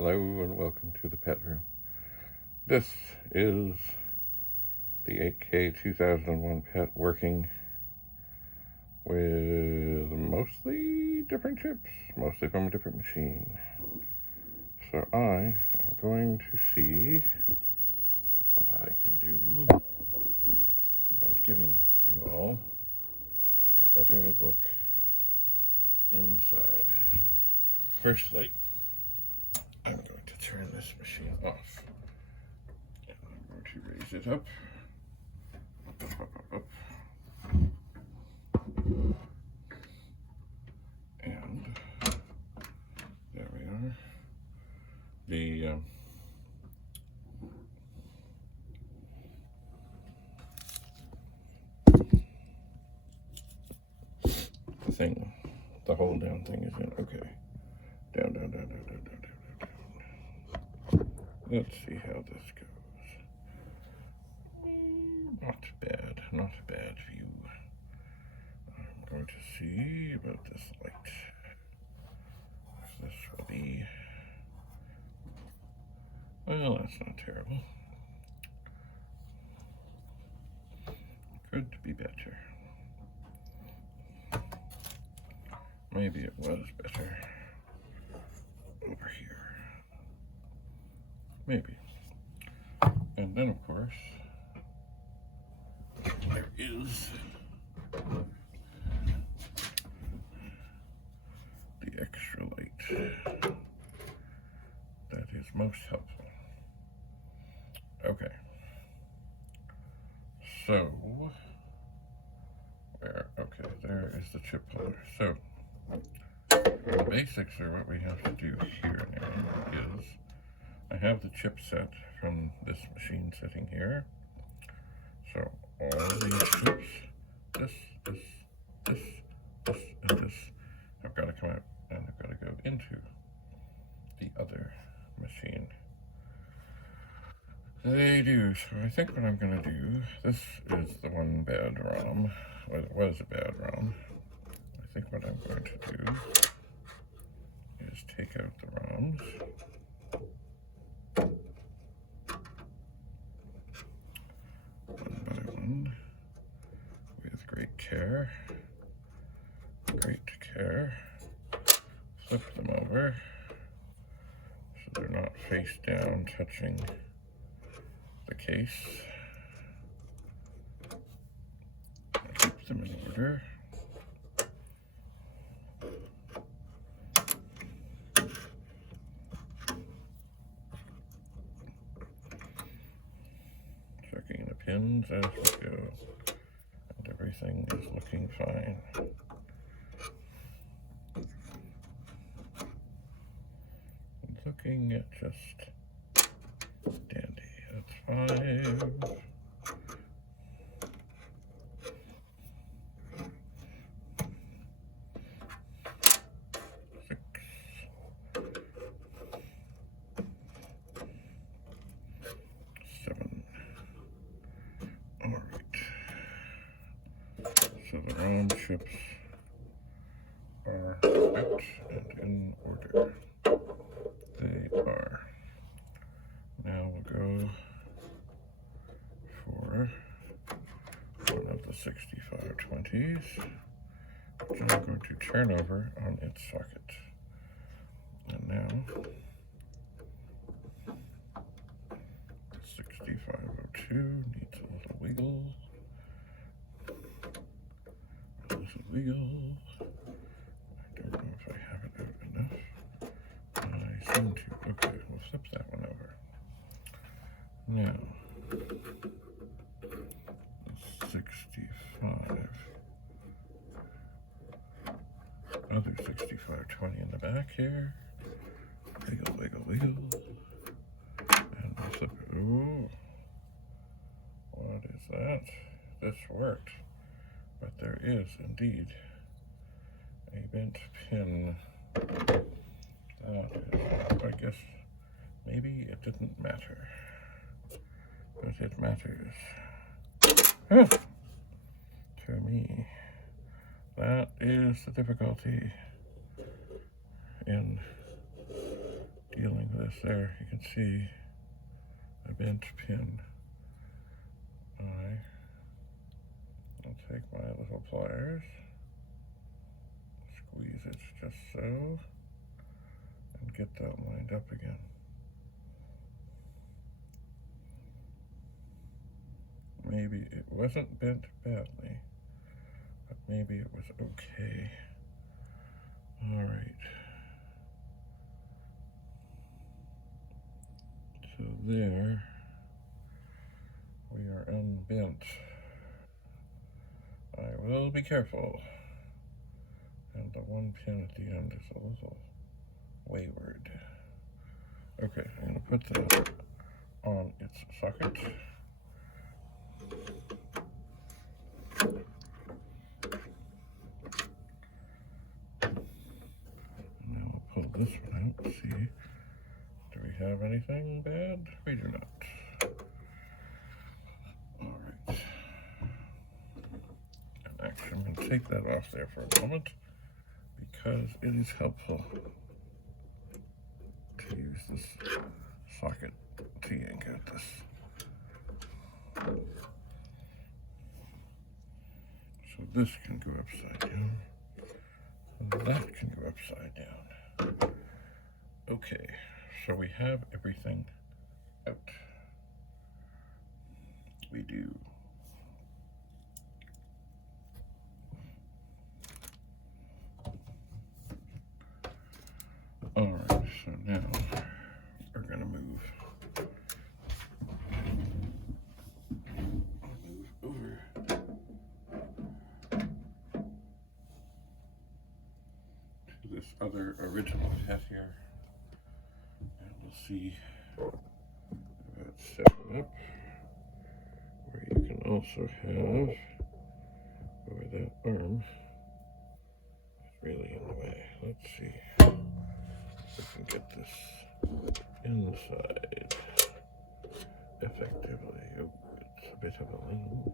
Hello and welcome to the pet room. This is the 8K 2001 pet working with mostly different chips, mostly from a different machine. So I am going to see what I can do about giving you all a better look inside. Firstly, I'm going to turn this machine off. And I'm going to raise it up. Up. And there we are. The thing, the hold down thing is in. Okay. Down. Let's see how this goes. Not a bad view. I'm going to see about this light. If this will be, well, that's not terrible. Could be better. Maybe it was better over here. Maybe. And then, of course, there is the extra light. That is most helpful. Okay. So, there is the chip holder. So, the basics are what we have to do here now is, I have the chip set from this machine sitting here. So all these chips, this, and this, have got to come out and have got to go into the other machine. They do. So I think what I'm going to do, this is the one bad ROM. Well, it was a bad ROM. I think what I'm going to do is take out the ROMs. One by one, with great care, flip them over so they're not face down touching the case. Keep them in order. Checking the pins as we go, and everything is looking fine. Looking at just dandy. That's 5. 6. 7. All right. So the ROM chips are out and in order. They are. Now we'll go for one of the 6520s, which I'm going to turn over on its socket. And now the 6502 needs a little wiggle. I don't know if I have it out enough. I seem to. Okay, we'll flip that one over. Now, the 65. Other 6520 in the back here. Wiggle. And we'll flip it. Ooh. What is that? This worked. But there is indeed a bent pin. That is, I guess maybe it didn't matter, but it matters to me. That is the difficulty in dealing with this there, you can see a bent pin. I'll take my little pliers, squeeze it just so, and get that lined up again. Maybe it wasn't bent badly, but maybe it was okay. All right. So there, we are unbent. I will be careful. And the one pin at the end is a little wayward. Okay, I'm going to put that on its socket. And now we'll pull this one out and see, do we have anything bad? We do not. All right. And actually, I'm going to take that off there for a moment because it is helpful to use this socket to yank out this. So this can go upside down, and that can go upside down. Okay, so we have everything out. We do. All right, so now we're gonna move over to this other original hat here, and we'll see that's set up where you can also have where that arm is really in the way. Let's see if we can get this inside effectively. Oh, it's a bit of a lean.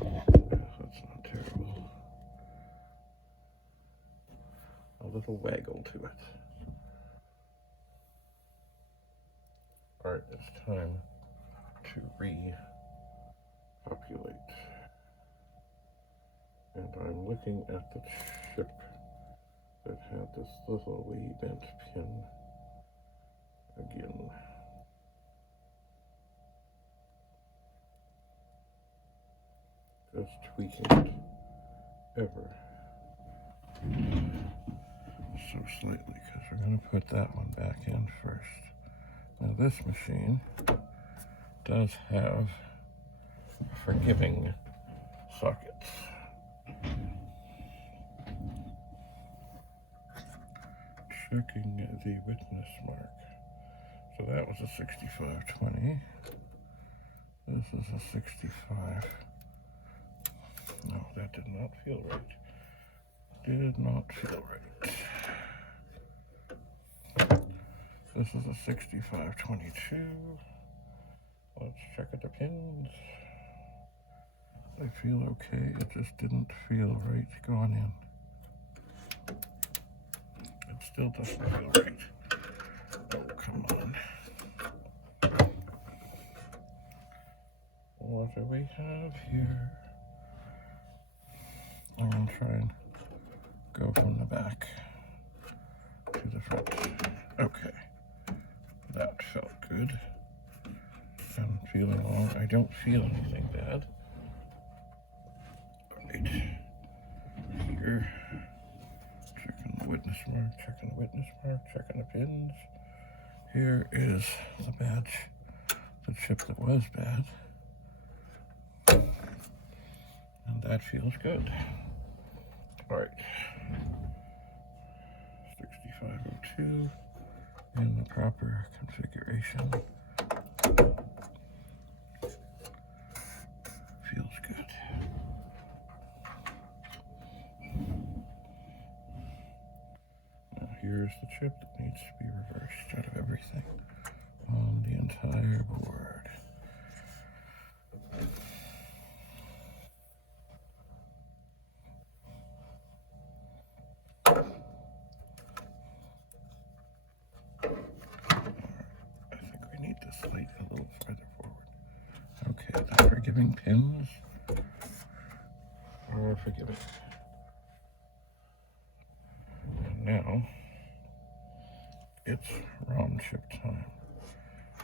That's not terrible. A little waggle to it. Alright, it's time to repopulate. And I'm looking at the chip that had this little wee bent pin again. Just tweaking it ever so slightly, because we're going to put that one back in first. Now this machine does have forgiving sockets. Checking the witness mark. So that was a 6520. This is a 65. No, that did not feel right. Did not feel right. This is a 6522. Let's check at the pins. They feel okay. It just didn't feel right going in. It still doesn't feel right. Oh, come on. What do we have here? I'm going to try and go from the back to the front. Okay. That felt good. I'm feeling all. I don't feel anything bad. Right. Here. Checking the witness mark, checking the witness mark, checking the pins. Here is the batch, the chip that was bad. And that feels good. Alright. 6502 in the proper configuration. Feels good. Now here's the chip that needs to be reversed out of everything on the entire board. unforgiving pins are forgiving. And now it's ROM chip time,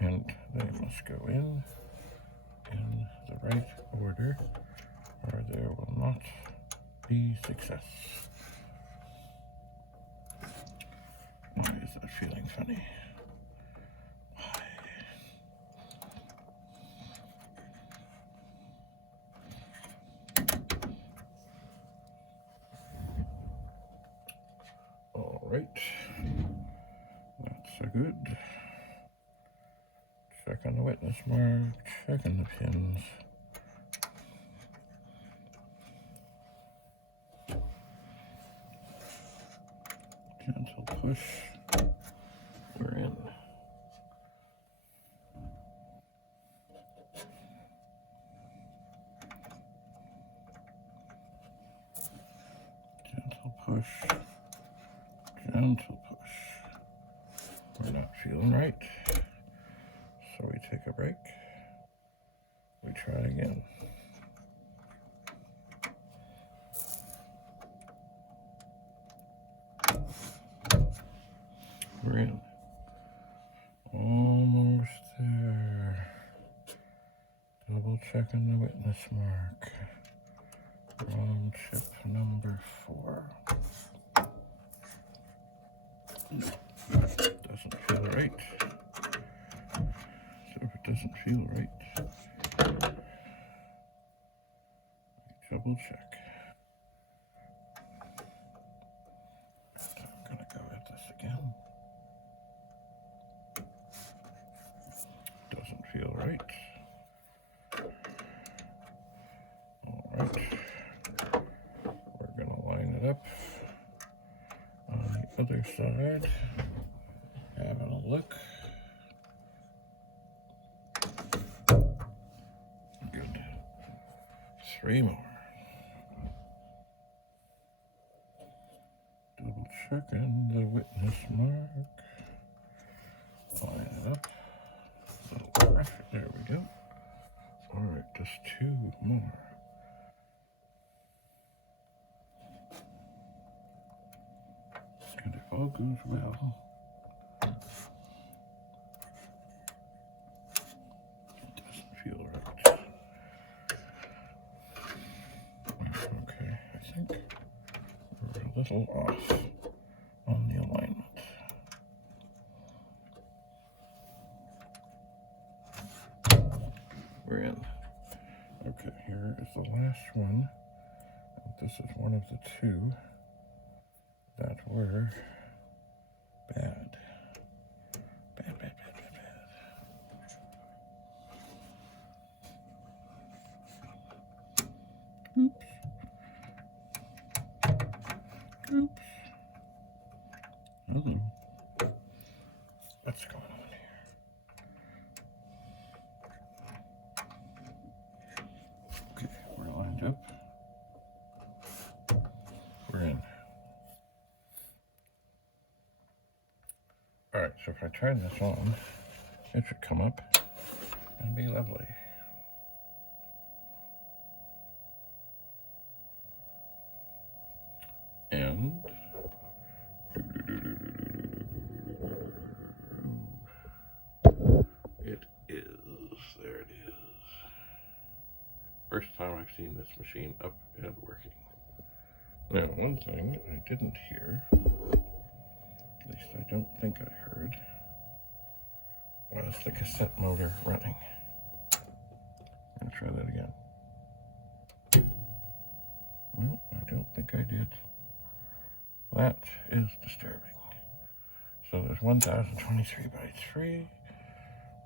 and they must go in the right order, or there will not be success. Why is that feeling funny? Why? All right, that's a good. Check on the witness mark, check on the pins. Gentle push, we're in. Gentle push, gentle push. We're not feeling right, so we take a break. We try again. We're in. Almost there. Double checking the witness mark. ROM chip number 4. No, doesn't feel right. So if it doesn't feel right, double check. And I'm gonna go at this again. Doesn't feel right. All right. We're gonna line it up on the other side. Having a look. Good. 3 more. Double checking the witness mark. Line it up. Little brush. There we go. All right, just 2 more. And if all goes well, it doesn't feel right. Okay, I think we're a little off on the alignment. We're in. Okay, here is the last one. And this is one of the 2 that were bad. Bad, bad, bad, bad, bad. Oops. Oops. Hello. What's going on here? Okay, we're lined up. We're in. Alright, so if I turn this on, it should come up and be lovely. And it is. There it is. First time I've seen this machine up and working. Now, one thing I didn't hear, at least I don't think I heard, was the cassette motor running. I'm going to try that again. No, I don't think I did. That is disturbing. So there's 1023 bytes free.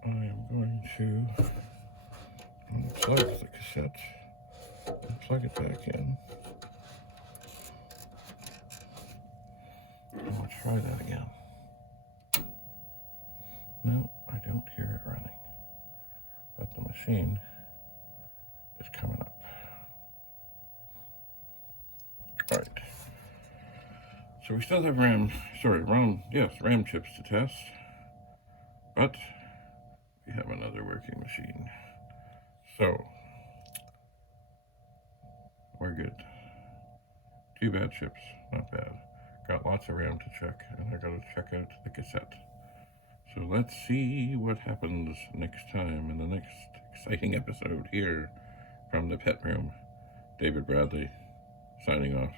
I am going to unplug the cassette and plug it back in. And we'll try that again. No, I don't hear it running. But the machine is coming up. Alright. So we still have RAM chips to test. But we have another working machine. So we're good. 2 bad chips, not bad. Got lots of RAM to check, and I gotta check out the cassette. So let's see what happens next time in the next exciting episode here from the pet room. David Bradley, signing off.